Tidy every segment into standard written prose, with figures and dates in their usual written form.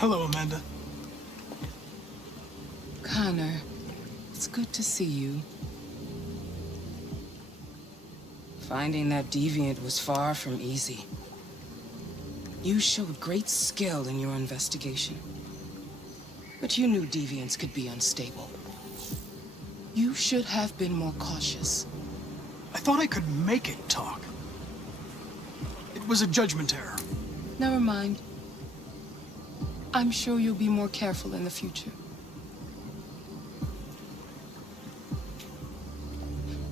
Hello, Amanda. Connor, it's good to see you. Finding that deviant was far from easy. You showed great skill in your investigation. But you knew deviants could be unstable. You should have been more cautious. I thought I could make it talk. It was a judgment error. Never mind. I'm sure you'll be more careful in the future.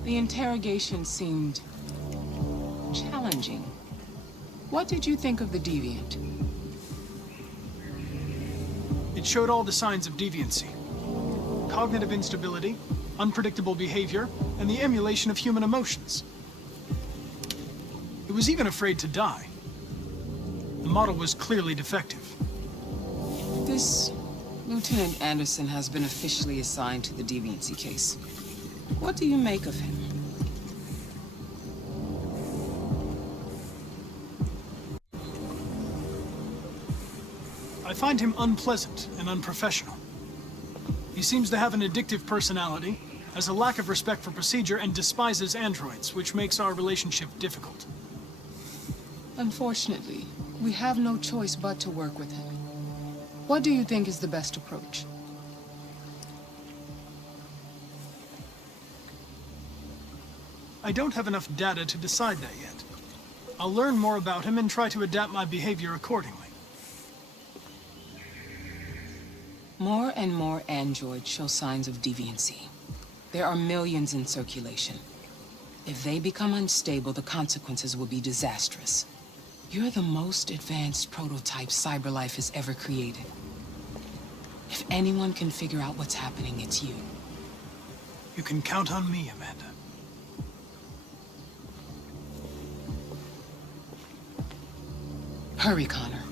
The interrogation seemed challenging. What did you think of the deviant? It showed all the signs of deviancy. Cognitive instability, unpredictable behavior, and the emulation of human emotions. It was even afraid to die. The model was clearly defective. This Lieutenant Anderson has been officially assigned to the deviancy case. What do you make of him? I find him unpleasant and unprofessional. He seems to have an addictive personality, has a lack of respect for procedure, and despises androids, which makes our relationship difficult. Unfortunately, we have no choice but to work with him. What do you think is the best approach? I don't have enough data to decide that yet. I'll learn more about him and try to adapt my behavior accordingly. More and more androids show signs of deviancy. There are millions in circulation. If they become unstable, the consequences will be disastrous. You're the most advanced prototype cyberlife has ever created. If anyone can figure out what's happening, it's you. You can count on me, Amanda. Hurry, Connor.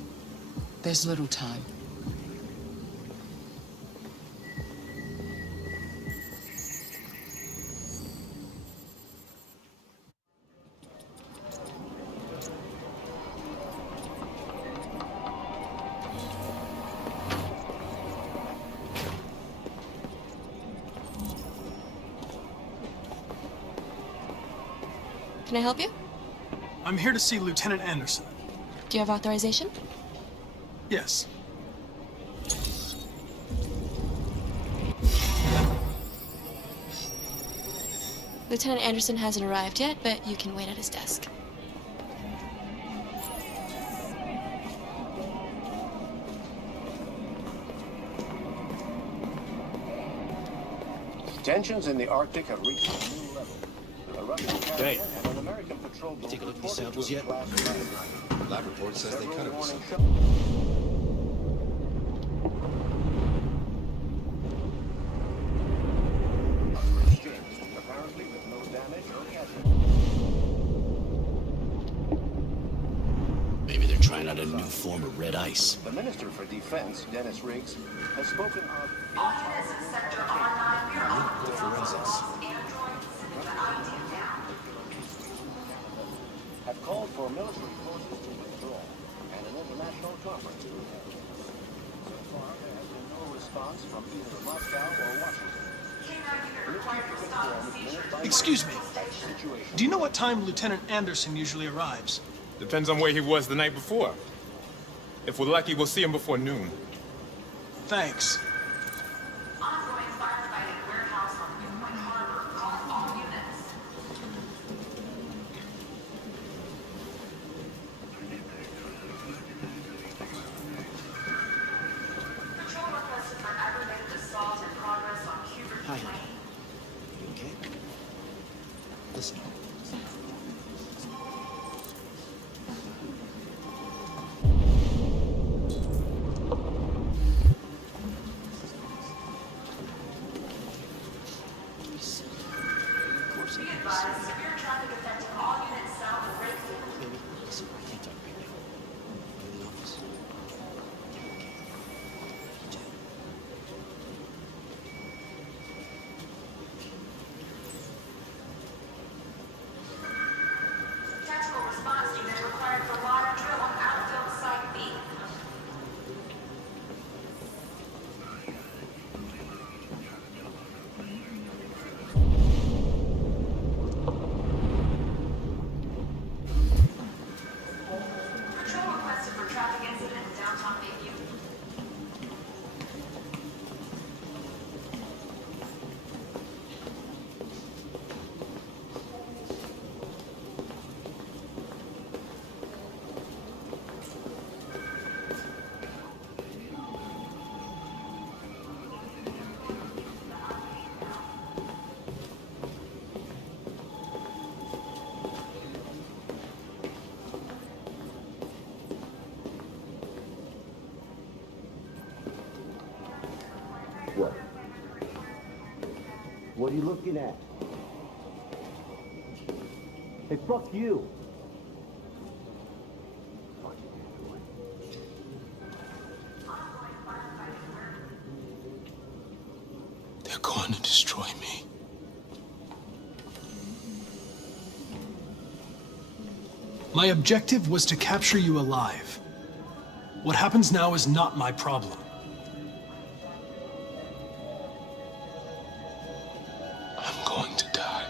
There's little time. Can I help you? I'm here to see Lieutenant Anderson. Do you have authorization? Yes. Lieutenant Anderson hasn't arrived yet, but you can wait at his desk. Tensions in the Arctic have reached a new level. A Russian carrier and an American patrol boat Take a look at these reported samples to have yet? crashed last night. Lab report says they cut Several it. warning shots were exchanged, apparently with no damage or casualties. Maybe they're trying out a new form of red ice. The Minister for Defense, Dennis Riggs, has spoken of All units in Sector R9, we are on Good forensics. Android Pacific ID down. have called for military forces to withdraw and an international conference to be held. So far, there has been no response from either Moscow or Washington. K9 unit required to stop and seizure. Excuse me. Situation. Do you know what time Lieutenant Anderson usually arrives? Depends on where he was the night before. If we're lucky, we'll see him before noon. Thanks. Ongoing firefighting warehouse on Newpoint Harbor. Call all units. Patrol requested for aggravated assault in progress on Hubert Hi. Twain. You okay? Listen. What? What are you looking at? Hey, fuck you! They're going to destroy me. My objective was to capture you alive. What happens now is not my problem. I'm going to die.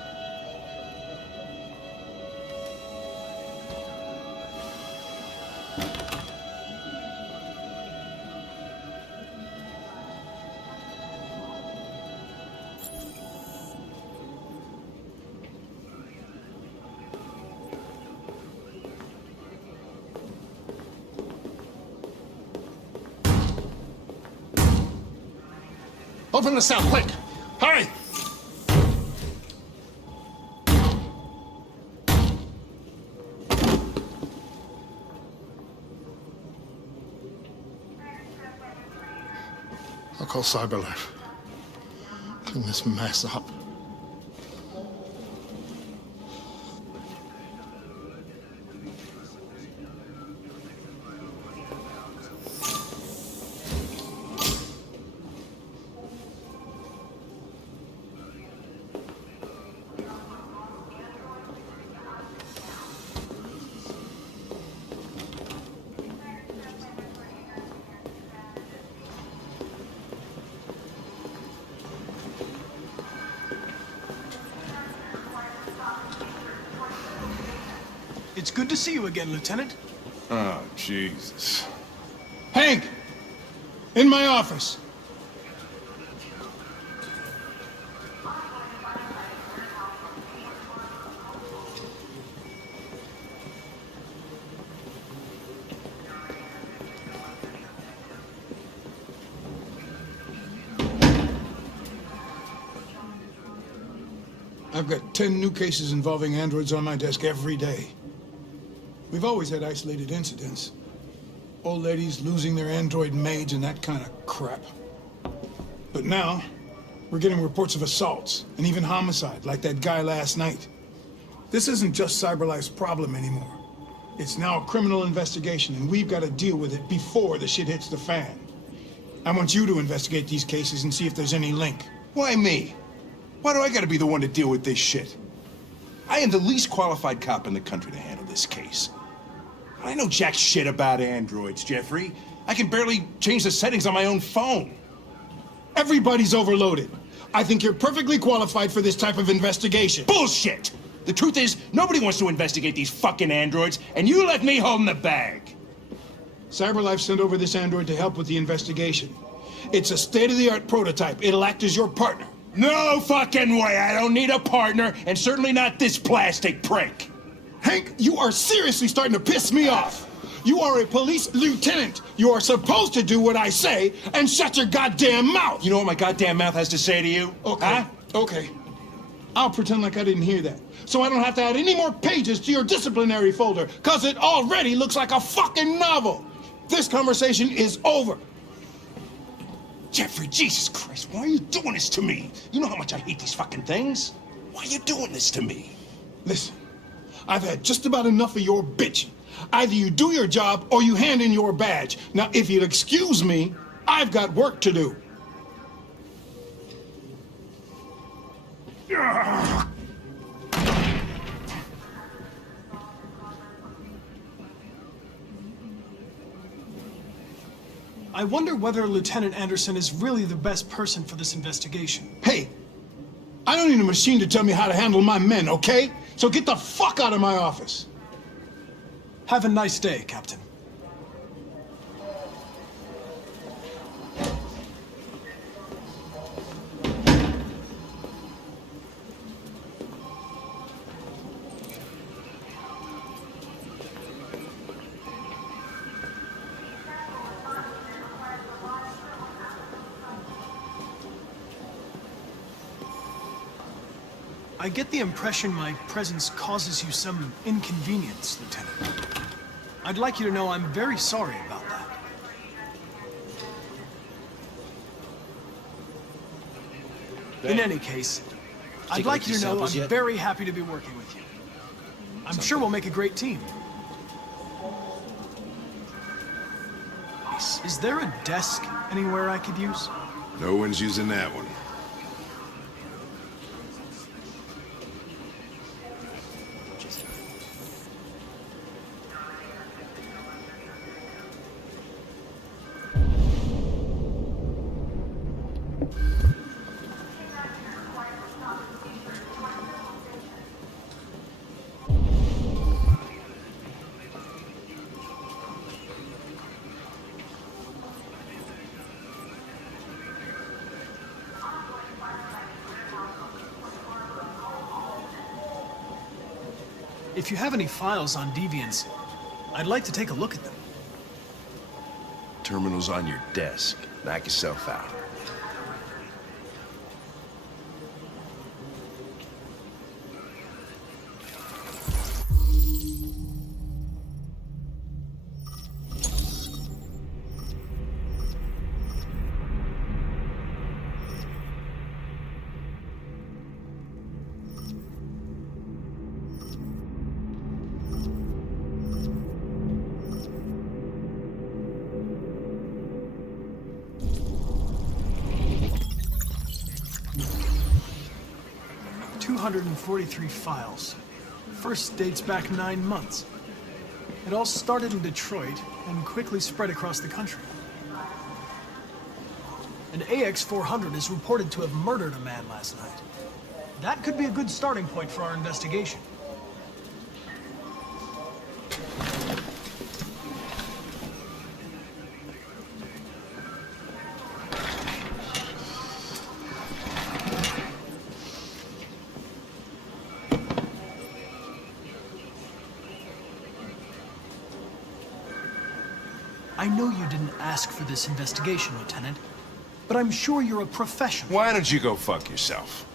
Open the cell, quick! Hurry! I'll call Cyberlife. Clean this mess up. It's good to see you again, Lieutenant. Oh, Jesus. Hank! In my office. I've got 10 new cases involving androids on my desk every day. We've always had isolated incidents. Old ladies losing their android maids and that kind of crap. But now, we're getting reports of assaults and even homicide, like that guy last night. This isn't just CyberLife's problem anymore. It's now a criminal investigation, and we've got to deal with it before the shit hits the fan. I want you to investigate these cases and see if there's any link. Why me? Why do I gotta be the one to deal with this shit? I am the least qualified cop in the country to handle this case. I know jack shit about androids, Jeffrey. I can barely change the settings on my own phone. Everybody's overloaded. I think you're perfectly qualified for this type of investigation. Bullshit! The truth is, nobody wants to investigate these fucking androids, and you left me holding the bag. CyberLife sent over this android to help with the investigation. It's a state-of-the-art prototype. It'll act as your partner. No fucking way! I don't need a partner, and certainly not this plastic prick. Hank, you are seriously starting to piss me off. You are a police lieutenant. You are supposed to do what I say and shut your goddamn mouth. You know what my goddamn mouth has to say to you? Okay, Huh? okay. I'll pretend like I didn't hear that, so I don't have to add any more pages to your disciplinary folder, because it already looks like a fucking novel. This conversation is over. Jeffrey, Jesus Christ, why are you doing this to me? You know how much I hate these fucking things. Why are you doing this to me? Listen, I've had just about enough of your bitching. Either you do your job or you hand in your badge. Now, if you'll excuse me, I've got work to do. I wonder whether Lieutenant Anderson is really the best person for this investigation. Hey, I don't need a machine to tell me how to handle my men, okay? So get the fuck out of my office. Have a nice day, Captain. I get the impression my presence causes you some inconvenience, Lieutenant. I'd like you to know I'm very sorry about that. In any case, I'd like you to know I'm very happy to be working with you. I'm sure we'll make a great team. Is there a desk anywhere I could use? No one's using that one. If you have any files on deviants, I'd like to take a look at them. Terminal's on your desk. Knock yourself out. $243 files. First dates back 9 months. It all started in Detroit and quickly spread across the country. An AX-400 is reported to have murdered a man last night. That could be a good starting point for our investigation. I know you didn't ask for this investigation, Lieutenant, but I'm sure you're a professional. Why don't you go fuck yourself?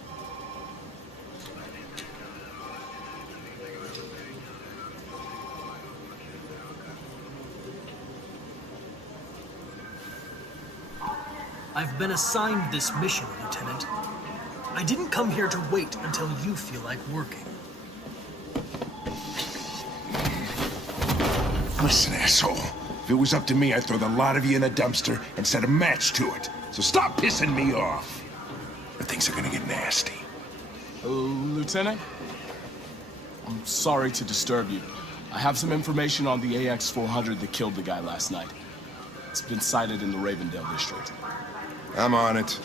I've been assigned this mission, Lieutenant. I didn't come here to wait until you feel like working. Listen, asshole. If it was up to me, I'd throw the lot of you in a dumpster and set a match to it. So stop pissing me off. Or things are gonna get nasty. Lieutenant? I'm sorry to disturb you. I have some information on the AX-400 that killed the guy last night. It's been sighted in the Ravendale district. I'm on it.